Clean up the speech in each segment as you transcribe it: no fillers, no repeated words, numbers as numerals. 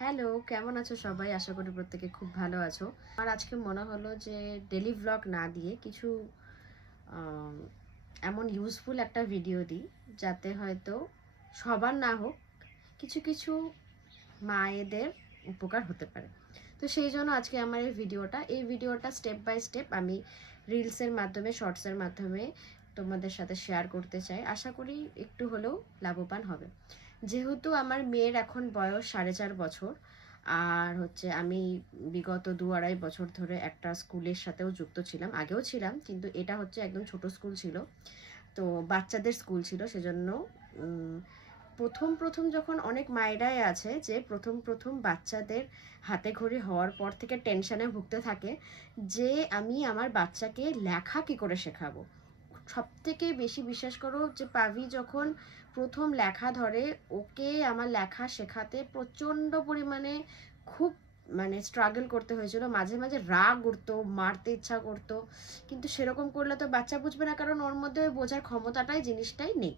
Hello, কেমন আছো সবাই? আশা করি প্রত্যেকে খুব ভালো আছো। আমার আজকে মনে হলো যে ডেলি ভ্লগ না দিয়ে কিছু আম, এমন ইউজফুল একটা ভিডিও দিই, যাতে হয়তো সবার না হোক, কিছু কিছু মায়েদের উপকার হতে পারে। তো সেই জন্য আজকে আমার এই ভিডিওটা স্টেপ বাই স্টেপ আমি রিলসের মাধ্যমে, শর্টসের মাধ্যমে তোমাদের সাথে শেয়ার করতে চাই। আশা করি একটু হলেও লাভবান হবে। যেহেতু আমার মেয়ের এখন বয়স 4.5 বছর, আর আমি বিগত 2-2.5 বছর ধরে একটা স্কুলের সাথেও যুক্ত ছিলাম, আগেও ছিলাম, কিন্তু এটা একদম ছোট স্কুল ছিল। তো বাচ্চাদের স্কুল ছিল, সেজন্য প্রথম প্রথম যখন অনেক মায়েরাই আছে যে প্রথম প্রথম বাচ্চাদের হাতে খড়ি হওয়ার পর থেকে টেনশনে ভুগতে থাকে যে আমি আমার বাচ্চাকে লেখা কি করে শেখাবো। সব থেকে বেশি বিশ্বাস করো যে পাভি যখন প্রথম লেখা ধরে, ওকে আমার লেখা শেখাতে প্রচণ্ড পরিমাণে খুব স্ট্রাগল করতে হয়েছিল। মাঝে মাঝে রাগ উঠতো, মারতে ইচ্ছা করতো, কিন্তু সেরকম করলে তো বাচ্চা বুঝবে না, কারণ ওর মধ্যে ওই বোঝার ক্ষমতাটাই জিনিসটাই নেই।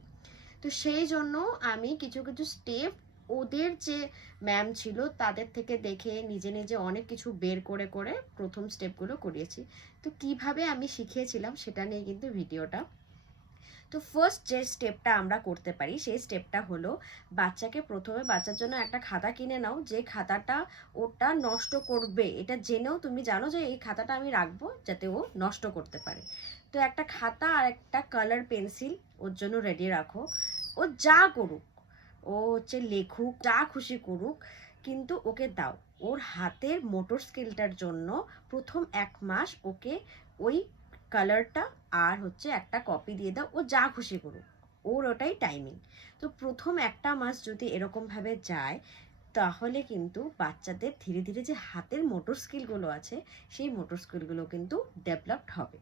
তো সেই জন্য আমি কিছু কিছু স্টেপ ওদের যে ম্যাম ছিল তাদের থেকে দেখে নিজে নিজে অনেক কিছু বের করে করে প্রথম স্টেপগুলো করিয়েছি। তো কিভাবে আমি শিখিয়েছিলাম সেটা নিয়ে কিন্তু ভিডিওটা। তো ফার্স্ট যে স্টেপটা আমরা করতে পারি সেই স্টেপটা হলো, প্রথমে বাচ্চার জন্য একটা খাতা কিনে নাও, যে খাতাটা ওটা নষ্ট করবে এটা জেনেও তুমি জানো যে এই খাতাটা আমি রাখবো যাতে ও নষ্ট করতে পারে। তো একটা খাতা আর একটা কালার পেন্সিল ওর জন্য রেডি রাখো। ও যা করুক, ও লেখুক, যা খুশি করুক, কিন্তু ওকে দাও। ওর হাতের মোটর স্কিলটার জন্য প্রথম 1 মাস ওকে ওই কালারটা আর একটা কপি দিয়ে দাও, ও যা খুশি করুক, ওর ওটাই টাইমিং। তো প্রথম 1 মাস যদি এরকম ভাবে যায়, তাহলে কিন্তু বাচ্চাদের ধীরে ধীরে যে হাতের মোটর স্কিলগুলো আছে সেই মোটর স্কিলগুলো কিন্তু ডেভেলপড হবে।